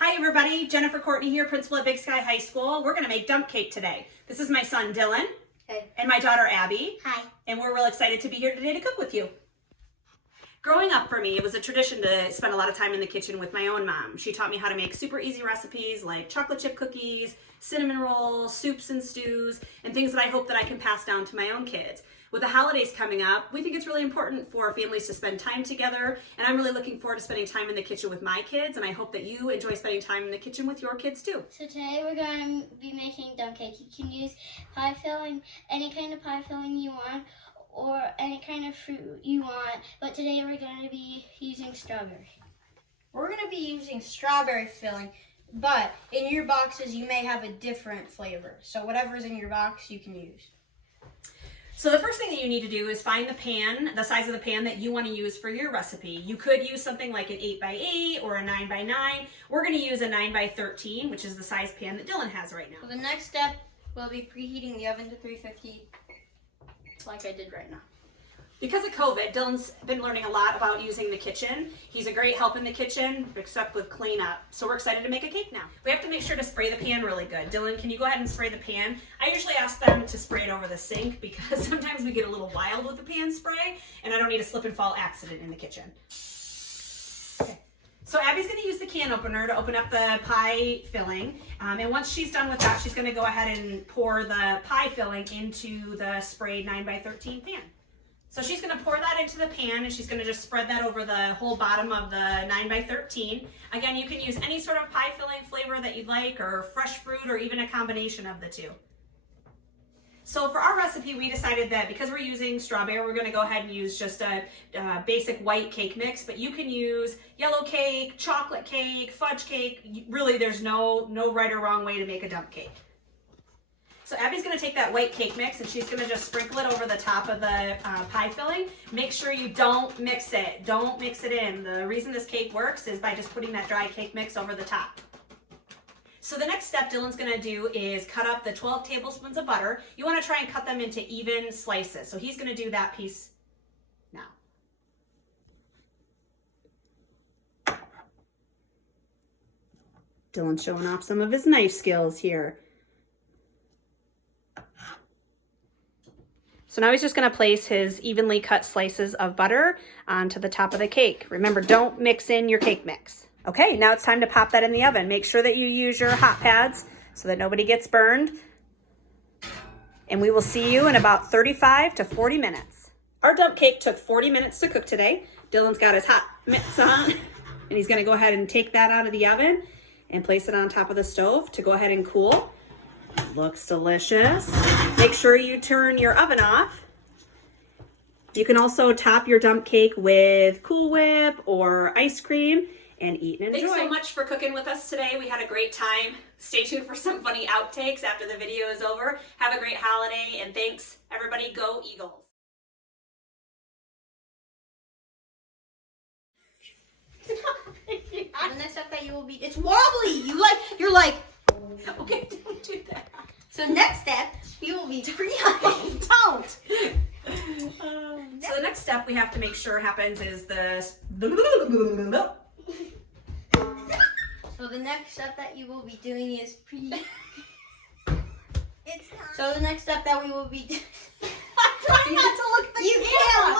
Hi everybody, Jennifer Courtney here, principal at Big Sky High School. We're gonna make dump cake today. This is my son Dylan. Hey. And my daughter Abby. Hi. And we're real excited to be here today to cook with you. Growing up for me, it was a tradition to spend a lot of time in the kitchen with my own mom. She taught me how to make super easy recipes like chocolate chip cookies, cinnamon rolls, soups and stews, and things that I hope that I can pass down to my own kids. With the holidays coming up, we think it's really important for families to spend time together, and I'm really looking forward to spending time in the kitchen with my kids, and I hope that you enjoy spending time in the kitchen with your kids too. So today we're going to be making dump cake. You can use pie filling, any kind of pie filling you want, or any kind of fruit you want, but today we're going to be using strawberry. We're going to be using strawberry filling, but in your boxes you may have a different flavor. So whatever's in your box you can use. So the first thing that you need to do is find the pan, the size of the pan that you want to use for your recipe. You could use something like an 8x8 or a 9x9. We're going to use a 9x13, which is the size pan that Dylan has right now. So the next step will be preheating the oven to 350 like I did right now. Because of COVID, Dylan's been learning a lot about using the kitchen. He's a great help in the kitchen, except with cleanup. So we're excited to make a cake now. We have to make sure to spray the pan really good. Dylan, can you go ahead and spray the pan? I usually ask them to spray it over the sink because sometimes we get a little wild with the pan spray, and I don't need a slip and fall accident in the kitchen. Okay. So Abby's going to use the can opener to open up the pie filling. And once she's done with that, she's going to go ahead and pour the pie filling into the sprayed 9x13 pan. So she's going to pour that into the pan, and she's going to just spread that over the whole bottom of the 9x13. Again, you can use any sort of pie filling flavor that you'd like, or fresh fruit, or even a combination of the two. So for our recipe, we decided that because we're using strawberry, we're going to go ahead and use just a basic white cake mix, but you can use yellow cake, chocolate cake, fudge cake. Really, there's no right or wrong way to make a dump cake. So Abby's going to take that white cake mix and she's going to just sprinkle it over the top of the pie filling. Make sure you don't mix it. Don't mix it in. The reason this cake works is by just putting that dry cake mix over the top. So the next step Dylan's going to do is cut up the 12 tablespoons of butter. You want to try and cut them into even slices. So he's going to do that piece now. Dylan's showing off some of his knife skills here. So now he's just going to place his evenly cut slices of butter onto the top of the cake. Remember, don't mix in your cake mix. Okay, now it's time to pop that in the oven. Make sure that you use your hot pads so that nobody gets burned. And we will see you in about 35 to 40 minutes. Our dump cake took 40 minutes to cook today. Dylan's got his hot mitts on, and he's going to go ahead and take that out of the oven and place it on top of the stove to go ahead and cool. Looks delicious. Make sure you turn your oven off. You can also top your dump cake with Cool Whip or ice cream and eat and enjoy. Thanks so much for cooking with us today. We had a great time. Stay tuned for some funny outtakes after the video is over. Have a great holiday, and thanks everybody. Go Eagles. The next step that you will be, it's wobbly. You're like, Okay, don't do that. so next step, you will be preheating. Don't. So the next step we have to make sure happens is the... So the next step that you will be doing is So the next step that we will be I'm trying not to look at the camera.